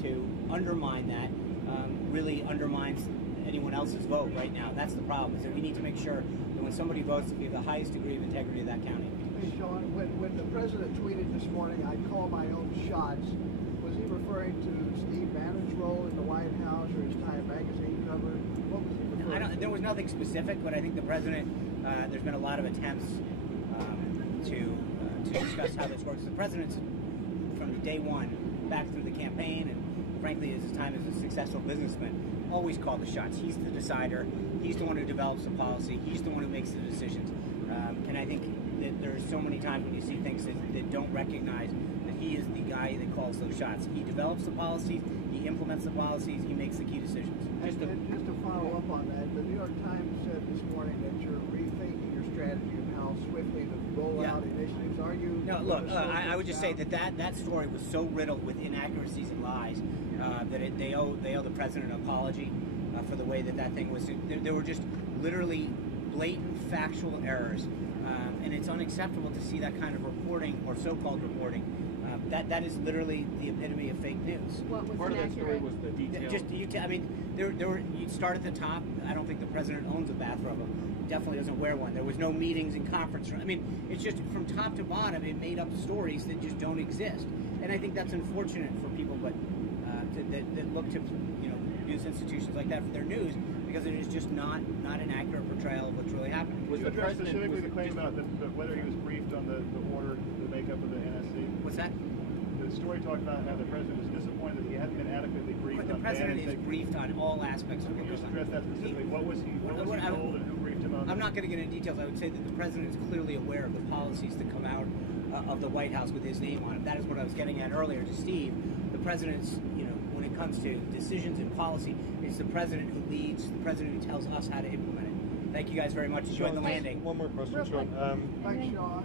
to undermine that really undermines anyone else's vote right now. That's the problem, is that we need to make sure that when somebody votes, we have the highest degree of integrity of that county. Hey, Sean, when the president tweeted this morning, I'd call my own shots, was he referring to Steve Bannon's role in the White House or his Time magazine cover? What was he referring to? There was nothing specific, but I think the president, there's been a lot of attempts to discuss how this works. The president's, from day one, back through the campaign, and frankly, as his time as a successful businessman, always called the shots. He's the decider. He's the one who develops the policy. He's the one who makes the decisions. And I think that there's so many times when you see things that don't recognize that he is the guy that calls those shots. He develops the policies, he implements the policies, he makes the key decisions. Just to follow up on that, the New York Times said this morning that you're rethinking your strategy of how swiftly to roll out initiatives. Are you? No, look, I would just say that story was so riddled with inaccuracies and lies that they owe the president an apology for the way that thing was. There were just literally blatant factual errors, and it's unacceptable to see that kind of reporting or so-called reporting. That is literally the epitome of fake news. What was part of that story was the detail. I mean, you'd start at the top. I don't think the president owns a bathrobe. He definitely doesn't wear one. There was no meetings and conference rooms. I mean, it's just from top to bottom. It made up stories that just don't exist, and I think that's unfortunate for people, but that look to news institutions like that for their news, because it is just not an accurate portrayal of what's really happening. Was you address specifically the claim about whether he was briefed on the order, the makeup of the NSC? What's that? The story talked about how the president was disappointed that he hadn't been adequately briefed on. But the president is briefed on all aspects of it. Can you just address that specifically? What was he told and who briefed him on? I'm not going to get into details. I would say that the president is clearly aware of the policies that come out of the White House with his name on it. That is what I was getting at earlier to Steve. The president's, when it comes to decisions and policy, it's the president who leads, the president who tells us how to implement it. Thank you guys very much. Enjoy the landing. One more question, Sean. Thanks, Sean.